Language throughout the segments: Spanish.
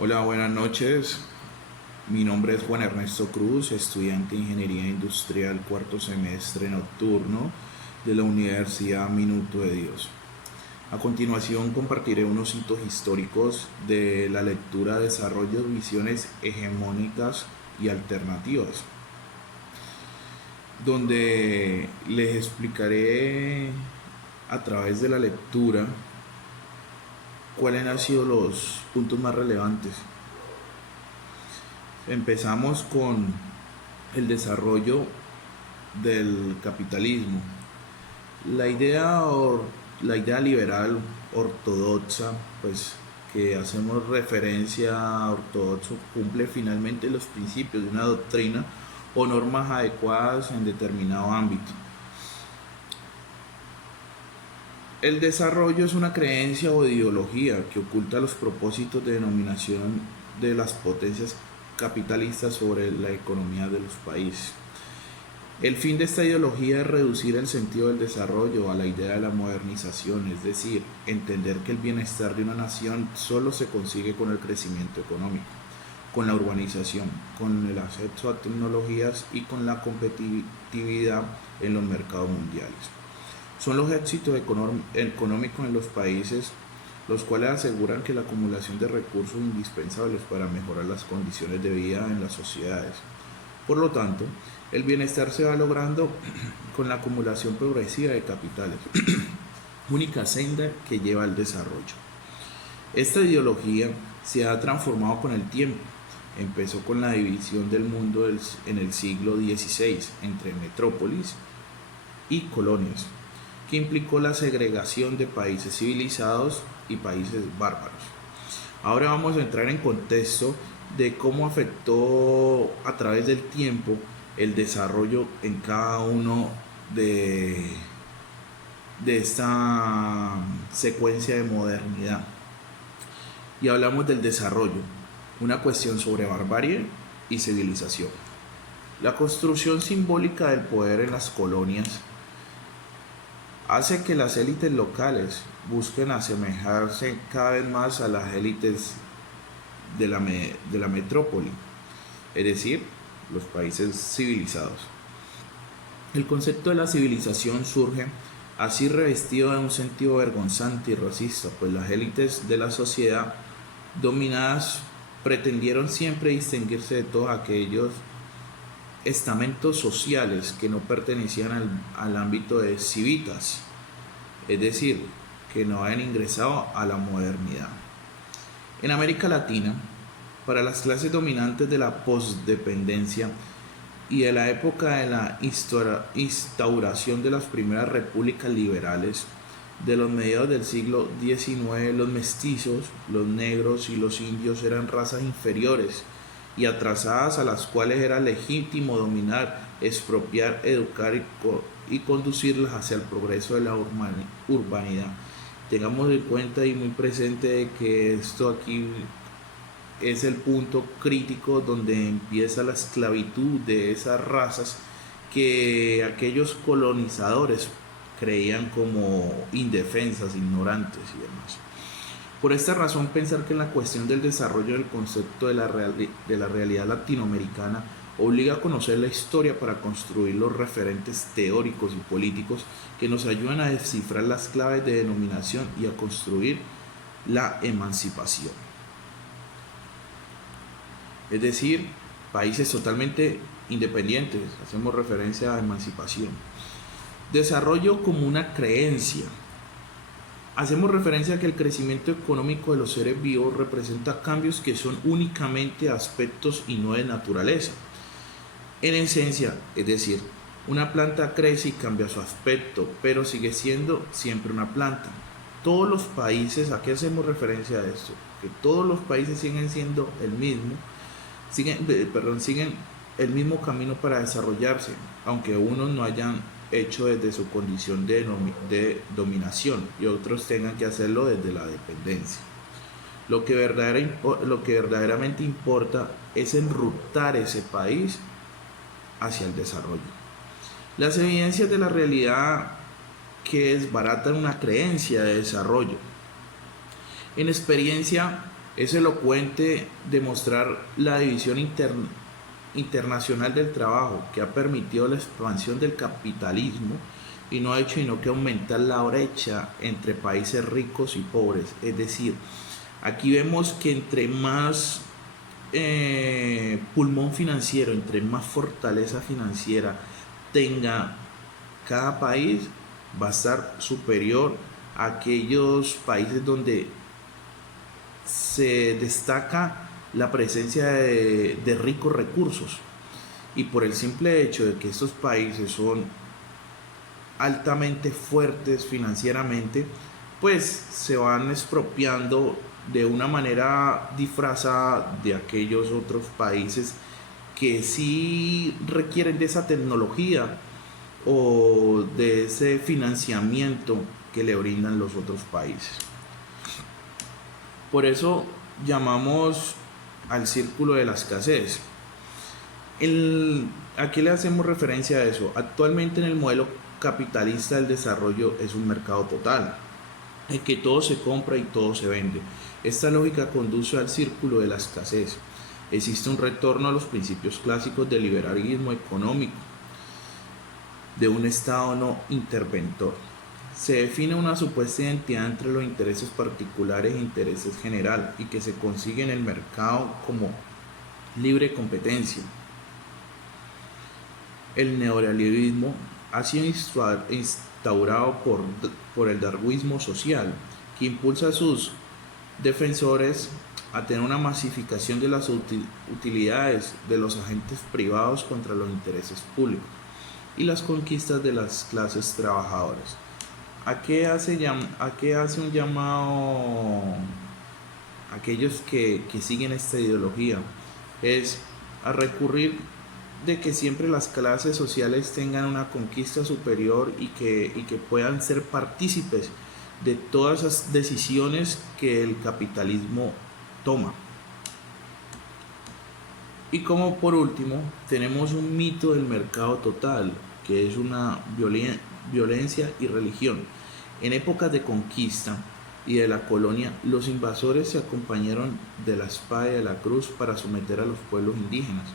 Hola, buenas noches. Mi nombre es Juan Ernesto Cruz, estudiante de Ingeniería Industrial cuarto semestre nocturno de la Universidad Minuto de Dios. A continuación compartiré unos hitos históricos de la lectura, desarrollo de visiones hegemónicas y alternativas, donde les explicaré a través de la lectura cuáles han sido los puntos más relevantes. Empezamos con el desarrollo del capitalismo. La idea, la idea liberal ortodoxa, pues que hacemos referencia a ortodoxo, cumple finalmente los principios de una doctrina o normas adecuadas en determinado ámbito. El desarrollo es una creencia o ideología que oculta los propósitos de denominación de las potencias capitalistas sobre la economía de los países. El fin de esta ideología es reducir el sentido del desarrollo a la idea de la modernización, es decir, entender que el bienestar de una nación solo se consigue con el crecimiento económico, con la urbanización, con el acceso a tecnologías y con la competitividad en los mercados mundiales. Son los éxitos económicos en los países los cuales aseguran que la acumulación de recursos indispensables para mejorar las condiciones de vida en las sociedades. Por lo tanto, el bienestar se va logrando con la acumulación progresiva de capitales, única senda que lleva al desarrollo. Esta ideología se ha transformado con el tiempo. Empezó con la división del mundo en el siglo XVI entre metrópolis y colonias, que implicó la segregación de países civilizados y países bárbaros. Ahora vamos a entrar en contexto de cómo afectó a través del tiempo el desarrollo en cada uno de esta secuencia de modernidad. Y hablamos del desarrollo, una cuestión sobre barbarie y civilización. La construcción simbólica del poder en las colonias hace que las élites locales busquen asemejarse cada vez más a las élites de la metrópoli, es decir, los países civilizados. El concepto de la civilización surge así revestido de un sentido vergonzante y racista, pues las élites de la sociedad dominadas pretendieron siempre distinguirse de todos aquellos estamentos sociales que no pertenecían al ámbito de civitas, es decir, que no habían ingresado a la modernidad. En América Latina, para las clases dominantes de la postdependencia y de la época de la instauración de las primeras repúblicas liberales, de los mediados del siglo XIX, los mestizos, los negros y los indios eran razas inferiores y atrasadas a las cuales era legítimo dominar, expropiar, educar y conducirlas hacia el progreso de la urbanidad. Tengamos en cuenta y muy presente de que esto aquí es el punto crítico donde empieza la esclavitud de esas razas que aquellos colonizadores creían como indefensas, ignorantes y demás. Por esta razón, pensar que en la cuestión del desarrollo del concepto de la realidad latinoamericana obliga a conocer la historia para construir los referentes teóricos y políticos que nos ayudan a descifrar las claves de denominación y a construir la emancipación. Es decir, países totalmente independientes, hacemos referencia a emancipación. Desarrollo como una creencia. Hacemos referencia a que el crecimiento económico de los seres vivos representa cambios que son únicamente aspectos y no de naturaleza. En esencia, es decir, una planta crece y cambia su aspecto, pero sigue siendo siempre una planta. Todos los países, ¿a qué hacemos referencia a esto? Que todos los países siguen siendo siguen el mismo camino para desarrollarse, aunque unos no hayan hecho desde su condición de dominación y otros tengan que hacerlo desde la dependencia. Lo que verdaderamente importa es enrutar ese país hacia el desarrollo. Las evidencias de la realidad que desbaratan una creencia de desarrollo. En experiencia Es elocuente demostrar la división internacional del trabajo que ha permitido la expansión del capitalismo y no ha hecho sino que aumentar la brecha entre países ricos y pobres. Es decir, aquí vemos que entre más pulmón financiero, entre más fortaleza financiera tenga cada país, va a estar superior a aquellos países donde se destaca la presencia de ricos recursos, y por el simple hecho de que estos países son altamente fuertes financieramente, pues se van expropiando de una manera disfrazada de aquellos otros países que sí requieren de esa tecnología o de ese financiamiento que le brindan los otros países. Por eso llamamos al círculo de la escasez. ¿A qué le hacemos referencia a eso? Actualmente en el modelo capitalista del desarrollo es un mercado total, en que todo se compra y todo se vende. Esta lógica conduce al círculo de la escasez. Existe un retorno a los principios clásicos del liberalismo económico, de un Estado no interventor. Se define una supuesta identidad entre los intereses particulares e intereses general, y que se consigue en el mercado como libre competencia. El neoliberalismo ha sido instaurado por el darwinismo social, que impulsa a sus defensores a tener una masificación de las utilidades de los agentes privados contra los intereses públicos y las conquistas de las clases trabajadoras. ¿A qué hace un llamado aquellos que siguen esta ideología? Es a recurrir de que siempre las clases sociales tengan una conquista superior y que puedan ser partícipes de todas esas decisiones que el capitalismo toma. Y como por último, tenemos un mito del mercado total, que es una violencia y religión. En épocas de conquista y de la colonia, los invasores se acompañaron de la espada y de la cruz para someter a los pueblos indígenas.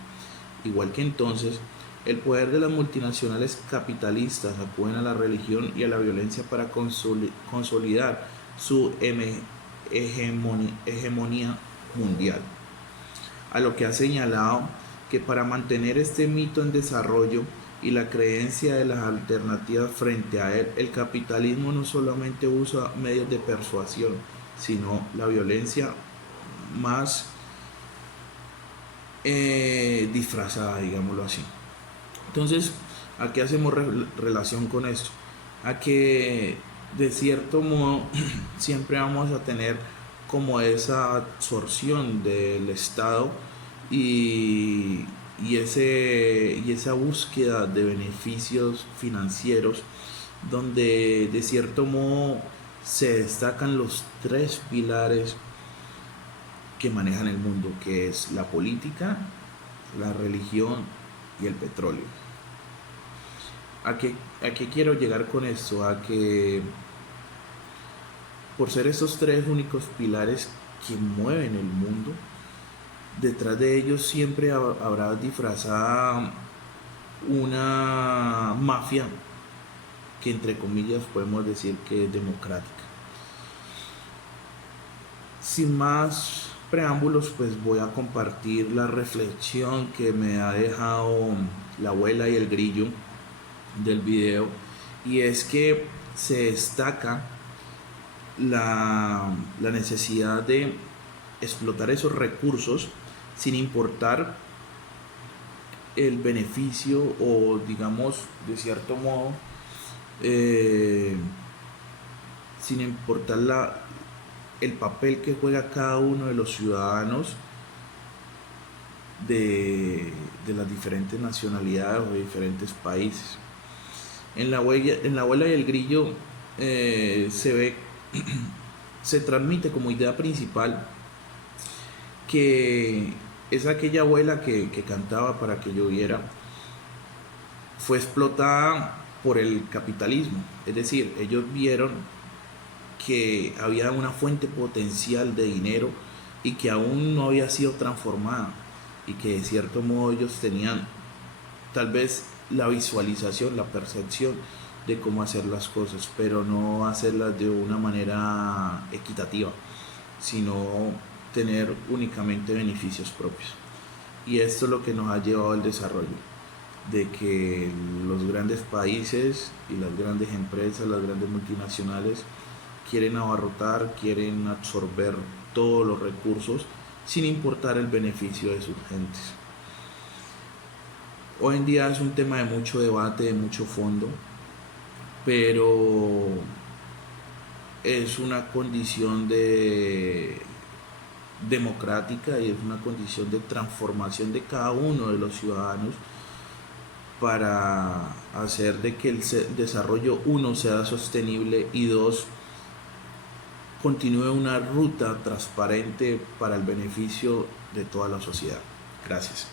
Igual que entonces, el poder de las multinacionales capitalistas acuden a la religión y a la violencia para consolidar su hegemonía mundial. A lo que ha señalado que para mantener este mito en desarrollo y la creencia de las alternativas frente a él, el capitalismo no solamente usa medios de persuasión, sino la violencia más disfrazada, digámoslo así. Entonces, ¿a qué hacemos relación con esto? A que de cierto modo siempre vamos a tener como esa absorción del Estado y esa búsqueda de beneficios financieros, donde de cierto modo se destacan los tres pilares que manejan el mundo, que es la política, la religión y el petróleo. ¿A qué quiero llegar con esto? A que por ser estos tres únicos pilares que mueven el mundo, detrás de ellos siempre habrá disfrazada una mafia que entre comillas podemos decir que es democrática. Sin más preámbulos, pues voy a compartir la reflexión que me ha dejado la abuela y el grillo del video, y es que se destaca la necesidad de explotar esos recursos sin importar el beneficio o, digamos, de cierto modo, sin importar el papel que juega cada uno de los ciudadanos de las diferentes nacionalidades o de diferentes países. En la abuela y el grillo se transmite como idea principal que es aquella abuela que cantaba para que lloviera, fue explotada por el capitalismo. Es decir, ellos vieron que había una fuente potencial de dinero y que aún no había sido transformada, y que de cierto modo ellos tenían tal vez la visualización, la percepción de cómo hacer las cosas, pero no hacerlas de una manera equitativa, sino tener únicamente beneficios propios. Y esto es lo que nos ha llevado al desarrollo, de que los grandes países y las grandes empresas, las grandes multinacionales, quieren abarrotar, quieren absorber todos los recursos sin importar el beneficio de sus gentes. Hoy en día es un tema de mucho debate, de mucho fondo, pero es una condición democrática y es una condición de transformación de cada uno de los ciudadanos para hacer de que el desarrollo, uno, sea sostenible, y dos, continúe una ruta transparente para el beneficio de toda la sociedad. Gracias.